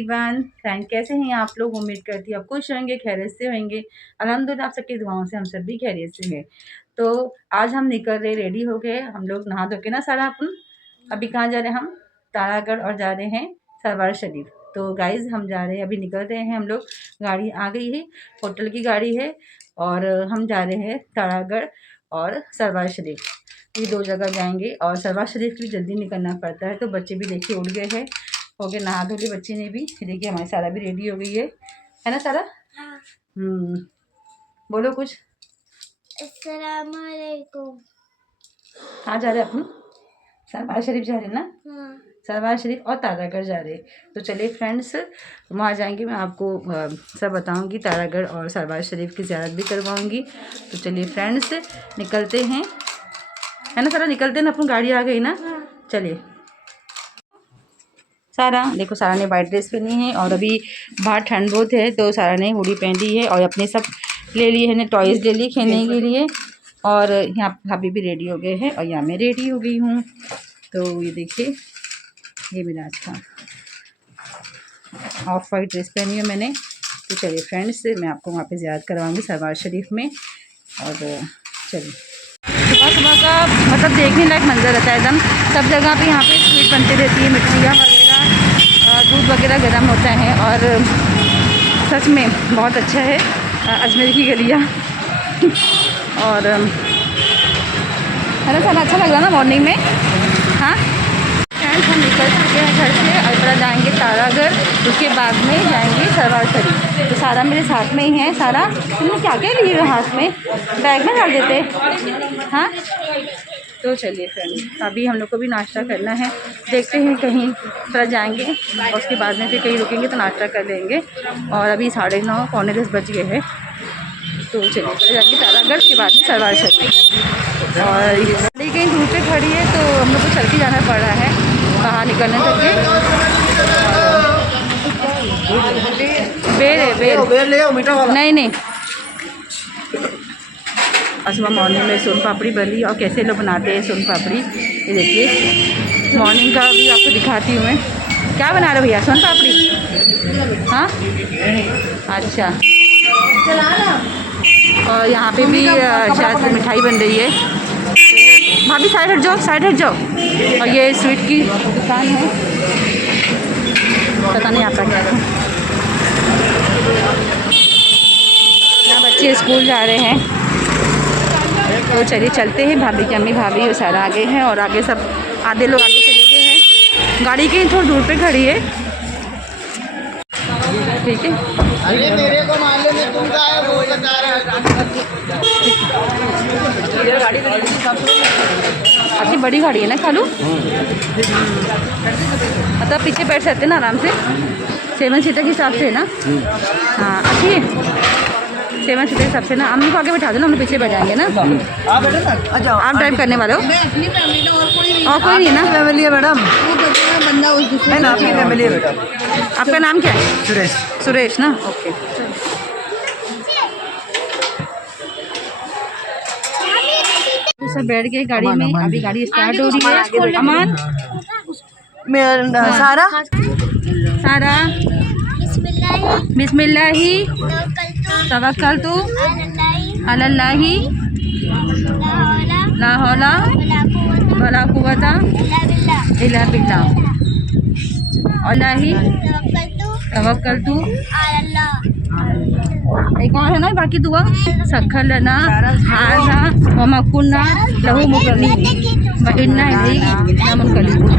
Everyone, friend कैसे हैं आप लोग। उम्मीद करती हूँ आप खुश होंगे, खैरियत से होंगे। अल्हम्दुलिल्लाह आप सबकी दुआओं से हम सब भी खैरियत से हैं। तो आज हम निकल रहे, रेडी हो गए हम लोग नहा धो के ना सारा अपन। अभी कहाँ जा रहे हैं हम? तारागढ़ और जा रहे हैं सरवार शरीफ। तो गाइज़ हम जा रहे हैं, अभी निकल रहे हैं हम लोग। गाड़ी आ गई है, होटल की गाड़ी है और हम जा रहे हैं तारागढ़ और सरवार शरीफ। ये दो जगह जाएंगे और सरवार शरीफ भी जल्दी निकलना पड़ता है। तो बच्चे भी देखिए उठ गए हैं, हो गए नहा धो के बच्चे ने भी। देखिए हमारी सारा भी रेडी हो गई है ना सारा? हाँ। बोलो कुछ। अस्सलाम वालेकुम। कहाँ जा रहे हैं अपन? सरवार शरीफ जा रहे हैं ना? हाँ। सरवार शरीफ और तारागढ़ जा रहे हैं। तो चलिए फ्रेंड्स, वहाँ जाएंगे, मैं आपको सब बताऊंगी। तारागढ़ और सरवार शरीफ की ज़ियारत भी करवाऊंगी। तो चलिए फ्रेंड्स निकलते हैं, है ना सारा? निकलते हैं ना अपन, गाड़ी आ गई ना। चलिए सारा देखो, सारा ने वाइट ड्रेस पहनी है और अभी बाहर ठंड बहुत है तो सारा ने हुडी पहनी है और अपने सब ले लिए हैं, टॉयज़ ले लिए खेलने के लिए। और यहाँ भाभी भी रेडी हो गए हैं और यहाँ मैं रेडी हो गई हूँ। तो ये देखिए, ये मेरा आज का ऑफ वाइट ड्रेस पहनी है मैंने। तो चलिए फ्रेंड्स, मैं आपको वहाँ पे ज़ियारत करवाऊँगी सरवार शरीफ में। और चलिए सुबह सुबह का मतलब देखने लायक मंजर रहता है एकदम। सब जगह पे यहाँ पे स्वीट बनती रहती है, मिठाइयाँ वगैरह, दूध वगैरह गर्म होता है और सच में बहुत अच्छा है अजमेर की गलियाँ। और है ना सारा, अच्छा लग रहा ना मॉर्निंग में। हाँ फ्रेंड्स, हम निकल चुके हैं घर से और इतना जाएंगे तारागढ़, उसके बाद में जाएंगे सरवार शरीफ। तो सारा मेरे साथ में ही है। सारा तुमने क्या क्या लिए हाथ में? बैग में डाल देते। हाँ तो चलिए फ्रेंड्स, अभी हम लोग को भी नाश्ता करना है। देखते हैं कहीं थोड़ा जाएंगे और उसके बाद में फिर कहीं रुकेंगे तो नाश्ता कर लेंगे। और अभी 9:30 पौने 10 बज गए हैं। तो चलिए पहले जाएंगे तारागढ़, के बाद में सरवार शरीफ। और गाड़ी कहीं दूर पे खड़ी है तो हम लोग को चल के जाना पड़ रहा है बाहर निकलने तक के। बेर है, बेर नहीं। और सुबह मॉर्निंग में सोन पापड़ी बनी और कैसे लोग बनाते हैं सोन पापड़ी, ये देखिए मॉर्निंग का भी आपको दिखाती हूँ मैं। क्या बना रहे हो भैया? सोन पापड़ी? हाँ अच्छा। और यहाँ पे भी शायद मिठाई बन रही है। भाभी साइड हट जाओ, साइड हट जाओ। और ये स्वीट की दुकान है, पता नहीं आपका क्या है। यहाँ बच्चे स्कूल जा रहे हैं। तो चलिए चलते हैं। भाभी की अम्मी भाभी और सारा आगे हैं और आगे सब आधे लोग आगे चले गए हैं। गाड़ी कहीं थोड़ी दूर पे खड़ी है, ठीक है। अरे मेरे को मालूम है तुम का है, वो बता रहा है। अच्छी बड़ी गाड़ी है ना खालू, मतलब पीछे बैठ सकते ना आराम से, 7 सीटर के हिसाब से ना। हाँ अच्छी है, 7 सीटर के हिसाब से ना। हम को आगे बैठा दो ना, हम पीछे बैठ जाएंगे ना। आप ड्राइव करने वाले हो? और कोई नहीं ना? फैमिली है मैडम, बंदा आपकी फैमिली है बेटा। आपका नाम क्या है? सुरेश। सुरेश ना, ओके। सब बैठ गए गाड़ी में, अभी गाड़ी स्टार्ट हो रही है। अमान सारा सारा बिस्मिल्लाही तवक्कलतु अलल्लाही ला हौला वला कुव्वता इल्ला बिल्लाह अल्लाही तवक्कलतु। एक और है ना बाकी दुआ, सखर लना हाजा व मकुन्ना लहू मुकरनीन व इन्ना इलैहि लमुनक़लिबून।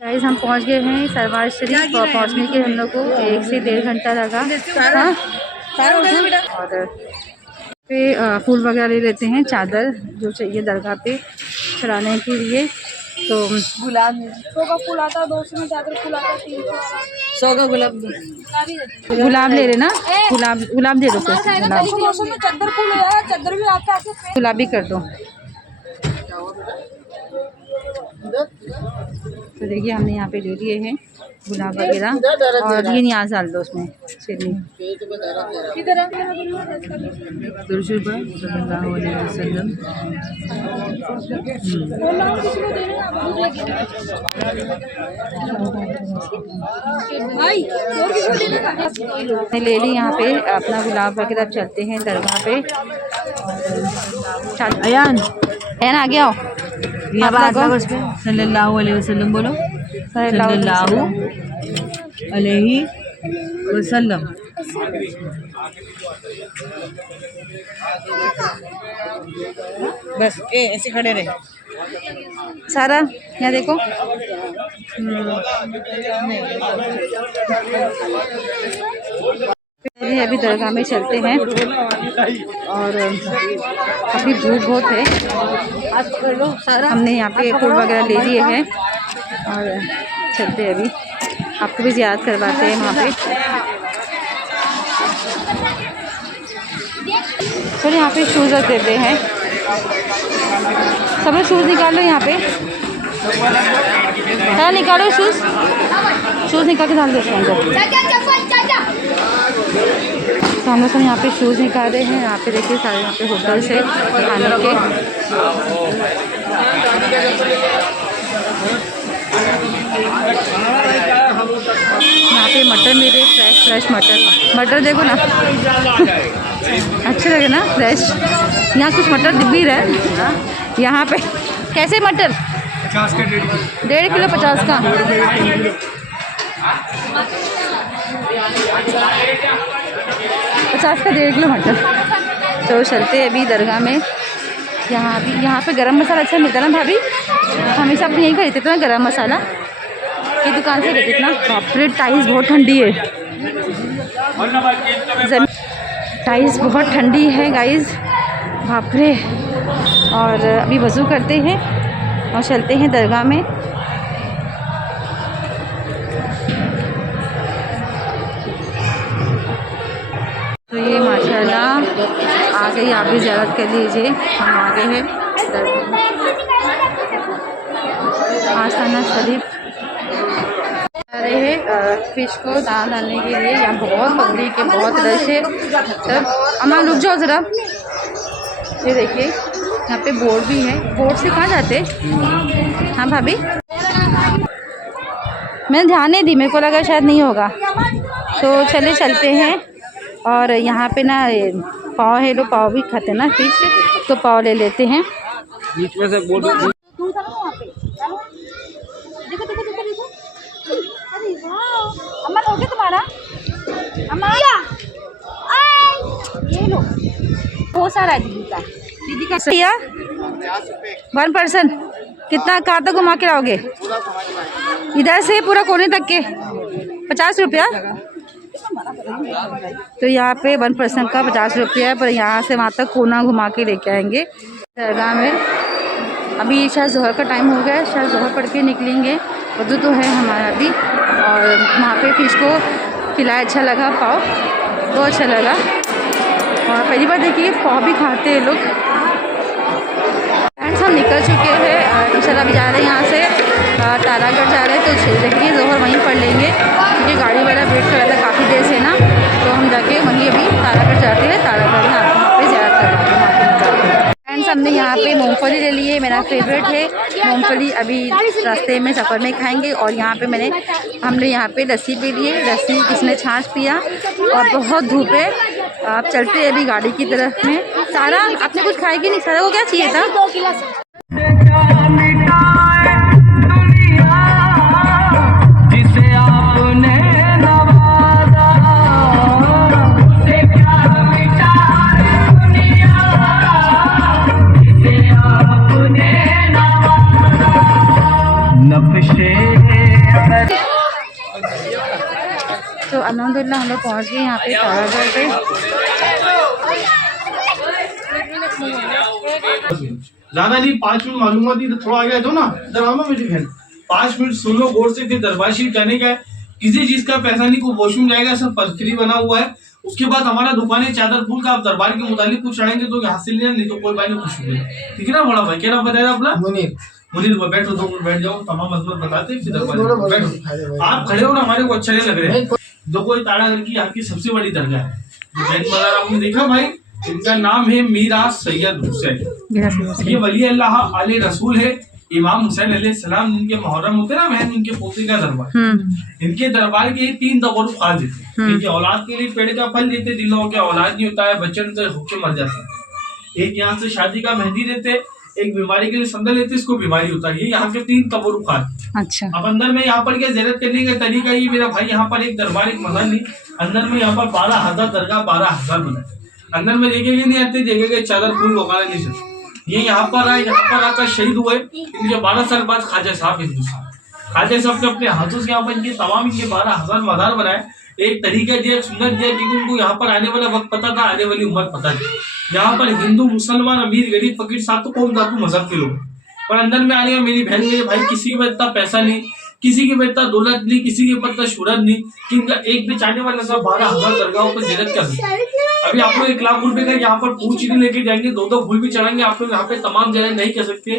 गाइस हम पहुंच गए हैं सरवार शरीफ और पहुंचने के हम लोग को 1 से 1.5 घंटा लगा। और पे फूल वगैरह ले लेते हैं, चादर जो चाहिए दरगाह पे चढ़ाने के लिए। तो गुलाब 100 का फूल आता है, 200 में चादर फूल आता है, 300 का गुलाब ले लेना। गुलाब दे दो, गुलाब 200 में चादर फूल है, चादर भी आता है। गुलाबी कर दो। तो देखिए हमने यहाँ पे ले लिए हैं गुलाब वगैरह, और ये नियाज डाल दो उसमें सिरनी। किधर है? बोलो किसी को देना है, भूख लगी है। भाई और किसी को देना है? हमने ले ली यहाँ पे अपना गुलाब वगैरह। अब चलते हैं दरगाह पे। अयान अयान आगे आओ, ये बात लगा उस पे सल्लल्लाहु अलैहि वसल्लम बोलो, सल्लल्लाहु अलैहि वसल्लम। बस ऐसे खड़े रहे सारा, यहाँ देखो। अभी दरगाह में चलते हैं, और अभी धूप बहुत है। हमने यहाँ पे फूल वगैरह ले लिए हैं, और चलते हैं अभी, आपको भी ज़ियारत करवाते हैं वहाँ पे। चलो यहाँ पे शूज़ रख देते हैं, सब लोग शूज़ निकालो यहाँ पे। हाँ निकालो शूज़ निकाल के डाल दो उसके अंदर। तो हम लोग सब यहाँ पे शूज़ निकाल रहे हैं। यहाँ पे देखिए सारे यहाँ पे होटल्स है खाने के। यहाँ पे मटर मेरे फ्रेश मटर देखो ना अच्छे लगे ना फ्रेश। यहाँ कुछ मटर दिख भी रहा है यहाँ पे। कैसे मटर? 50 का 1.5 किलो 50 का। 50 का 1.5 किलो मटर। तो चलते हैं अभी दरगाह में। यहाँ पे गरम मसाला अच्छा मिलता है ना भाभी? हमेशा अपने यहीं खरीदते थे ना गरम मसाला, ये दुकान से लेते थे ना। बाप रे टाइल्स बहुत ठंडी है, टाइल्स बहुत ठंडी है गाइस, बाप रे। और अभी वज़ू करते हैं और चलते हैं दरगाह में। तो ये माशाल्लाह आ गई, आप भी ज़ियारत कर लीजिए। हम आ गए हैं आस्थाना शरीफ। आ रहे हैं फिश को दान डालने के लिए। यहाँ बहुत पब्लिक है, बहुत रश है। तब अम्मा रुक जाओ ज़रा, ये देखिए यहाँ पे बोर्ड भी है। बोर्ड से कहाँ जाते? हाँ भाभी, मैंने ध्यान नहीं दी, मेरे को लगा शायद नहीं होगा। तो चले चलते हैं। और यहाँ पे ना पाव है, लोग पाव भी खाते हैं ना फिश, तो पाव ले लेते हैं। बीच में से बोर्ड देखो अरे वाह, अम्मा हो गया तुम्हारा? अम्मा ये लो, बहुत सारा है दीदी का भैया। 1 पर्सन कितना, कहाँ तक घुमा के लाओगे? इधर से पूरा कोने तक के 50 रुपया। तो यहाँ पे 1 पर्सन का 50 रुपया है, पर यहाँ से वहाँ तक कोना घुमा के लेके आएंगे दरगाह में। अभी शायद ज़ोहर का टाइम हो गया है, शायद ज़ोहर पढ़ के निकलेंगे। वज़ू तो है हमारा अभी। और वहाँ पे फिश को खिलाया, अच्छा लगा, पाव बहुत अच्छा लगा। और पहली बार देखिए पाव भी खाते हैं लोग। फ्रेंड्स हम निकल चुके हैं, इंशाल्लाह अभी जा रहे हैं यहाँ से तारागढ़ जा रहे हैं। तो देखिए ज़ोहर वहीं पढ़ लेंगे, क्योंकि गाड़ी वाला वेट कर रहा था काफ़ी देर से ना। तो हम जाके वहीं अभी तारागढ़ जाते हैं। तारागढ़ में आपको वहाँ पे ज़्यादा करवाते हैं। फ्रेंड्स हमने यहाँ पे मूंगफली ले ली है, मेरा फेवरेट है मूंगफली। अभी रास्ते में सफ़र में खाएंगे। और यहाँ पे हमने यहाँ पे लस्सी पी ली है, लस्सी किसने छाछ पिया। और बहुत धूप है, आप चलते हैं अभी गाड़ी की तरफ में। सारा आपने कुछ खाया कि नहीं? सारा को क्या चाहिए था? तो अल्हम्दुलिल्लाह हम लोग पहुँच गए यहाँ पे तारागढ़ पे। ज्यादा नहीं, 5 मिनट मालूमात ही थोड़ा आगे दो ना, दरवाजा में लिखे 5 मिनट सुन लो गौर से। फिर दरबार शरीफ जाने का है, किसी चीज का पैसा नहीं, को वॉशरूम जाएगा, सब फ्री बना हुआ है। उसके बाद हमारा दुकान है चादर फूल का। आप दरबार के मुतालिक कुछ चढ़ेंगे तो हासिल नहीं तो कोई भाई नहीं कुछ। ठीक है ना बड़ा भाई, क्या नाम बताया अपना? मुनीर बैठो, 2 मिनट बैठ जाओ, तमाम मजबूत बताते फिर दरबार बैठो। आप खड़े हो ना, हमारे को अच्छा नहीं लग रहा है। देखो ये तारागढ़ की यहाँ की सबसे बड़ी दरगाह है। बैन मज़ार आपने देखा भाई, इनका नाम है मीरा सैयद हुसैन। ये वली अल्लाह आले रसूल है, इमाम हुसैन अलैहिस्सलाम जिनके मुहर्रम होते ना बहन, उनके पोते का दरबार। इनके दरबार के 3 दबोर खास देते हैं। इनके औलाद के लिए पेड़ का फल देते, जिन लोगों के औलाद नहीं होता है, बच्चे उनसे भूखे मर जाते हैं। एक यहाँ से शादी का मेहंदी देते, एक बीमारी के लिए संदल लेते, इसको बीमारी होता है। ये यहाँ के 3 कब्र खास। अच्छा। अब अंदर में यहाँ पर क्या ज़ियारत करने का तरीका, ये मेरा भाई यहाँ पर एक दरबार एक मजार नहीं, अंदर में यहाँ पर 12,000 दरगाह 12,000 बनाए। अंदर में देखेंगे नहीं आते, देखेंगे चादर फूल वगैरह नहीं सकते। ये यहाँ पर आए, यहाँ पर आकर शहीद हुए। इनके 12 साल बाद ख्वाजा साहब हिंदुस्तान, ख्वाजा साहब ने अपने हाथों से यहाँ पर इनके तमाम इनके 12,000 मजार बनाए। एक तरीका दिया, एक सुन्नत दिया, क्योंकि उनको यहाँ पर आने वाला वक्त पता था, आने वाली उम्र पता थी। यहाँ पर हिंदू मुसलमान अमीर गरीब फकीर साथ कौम धातु मजहब के लोग, पर अंदर में आने मेरी बहन मेरे भाई किसी के पास इतना पैसा नहीं, किसी के पास इतना दौलत नहीं, किसी के पास इतना शोहरत नहीं कि इनका एक भी चाहने वाला सब 12,000 दरगाहों पर जियारत कर सकते। अभी आप लोग 1 लाख रुपए का यहाँ पर फूल चीनी लेके जाएंगे, 2 फूल भी चढ़ाएंगे, आप लोग यहाँ पे तमाम जियारत नहीं कर सकते।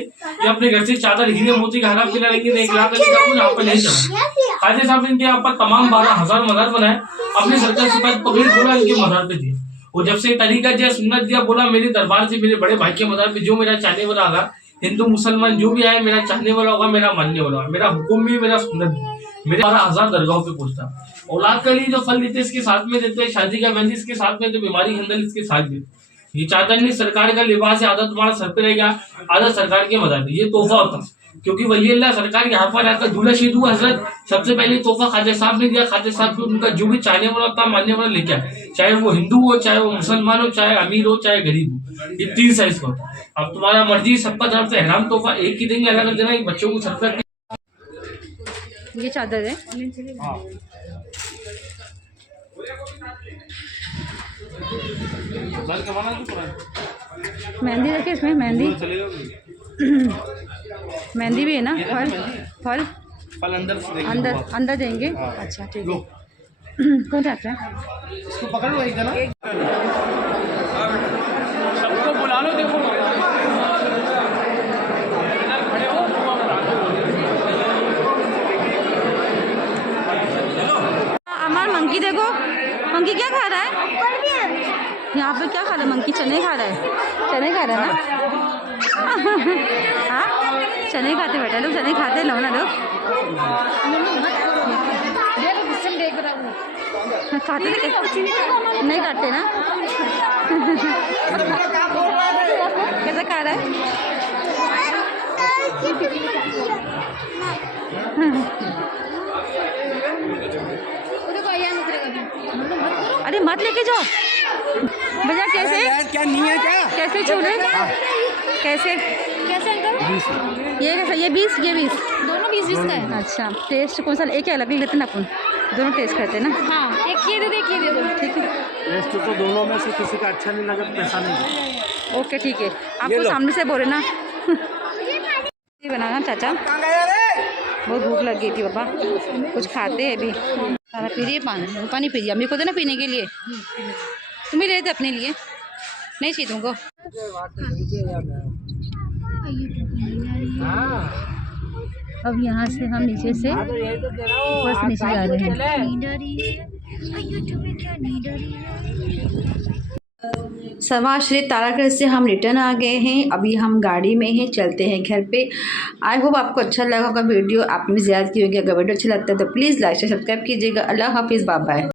या अपने घर से चादर हीरे मोती का हरा पिला लेंगे, 1 लाख यहाँ पर नहीं चढ़ाएंगे। ख्वाजा साहब ने इनके यहाँ पर तमाम 12,000 मजार बनाए, अपने सरकार से पास पकड़ बोला इनके मजार पे दिया। और जब से तरीका दिया, सुन्नत दिया, बोला मेरे दरबार से मेरे बड़े भाई के मजार पे जो मेरा चाहने वाला होगा, हिंदू मुसलमान जो भी आए, मेरा चाहने वाला होगा, मेरा मानने वाला होगा, मेरा हुक्म भी, मेरा सुन्नत भी, मेरे 12,000 दरगाहों पे पहुंचता। औलाद के लिए जो फल देते इसके साथ में देते, शादी का मेहंदी इसके साथ में, जो बीमारी हंदल इसके साथ देते। ये चादर नहीं सरकार का लिबास है, आधा तुम्हारा सर पे रहेगा, आधा सरकार के मजार पे। ये तोहफा होता, क्योंकि वली अल्लाह सरकार यहाँ पर आकर दूल्हा शहीद हुआ हजरत, सबसे पहले तोहफा ख्वाजा साहब ने दिया। ख्वाजा साहब को उनका जो भी चाहने वाला होता, मानने वाला लेके आए, चाहे वो हिंदू हो, चाहे वो मुसलमान हो, चाहे अमीर हो, चाहे गरीब हो। ये 3 साइज का होता। अब तुम्हारा मर्जी, सबका तरफ से एहराम तोहफा एक ही देंगे, अलग अलग देना। एक बच्चों को सर पर ये चादर है। मेहंदी रखे इसमें, मेहंदी मेहंदी भी है ना। फल अंदर देंगे। अच्छा ठीक है। कौन रख रहा है इसको पकड़ लो, एक जना सबको बुला लो। देखो अमर मंकी देखो, मंकी क्या खा रहा है यहाँ पे? क्या खा रहा है मंकी? चने खा रहा है, चने खा रहा है ना। हाँ चने खाते बेटा लोग, चने खाते लो ना लोग। खाते नहीं काटते ना। कैसा खा रहा है? अरे मत लेके जाओ भैया। कैसे क्या नहीं है क्या? कैसे छोड़े? कैसे कैसे अंकल? ये कैसा? ये 20 दोनों 20 का है। अच्छा टेस्ट कौन सा? एक अलग लेते ना अपन, दोनों टेस्ट करते ना। हाँ एक ये दे दो, एक ये दे दो। ठीक है, टेस्ट तो दोनों में से किसी का अच्छा नहीं लगा तो पैसा नहीं। ओके ठीक है। आपको सामने से बोले ना बनाना चाचा, बहुत भूख लग गई थी पापा, कुछ खाते हैं अभी। सारा पीजिए पानी पीजिए, अम्मी को देना पीने के लिए। तुम्हें लेते अपने लिए नहीं चाहिए तुमको? अब यहाँ से हम नीचे से ऊपर से नीचे जा रहे हैं। सवा श्री तारागढ़ से हम रिटर्न आ गए हैं। अभी हम गाड़ी में हैं, चलते हैं घर पे। आई होप आपको अच्छा लगा होगा वीडियो, आपने भी ज़्यादा की होगी। अगर वीडियो अच्छा लगता है तो प्लीज़ लाइक से सब्सक्राइब कीजिएगा। अल्लाह हाफिज़, बाय बाय।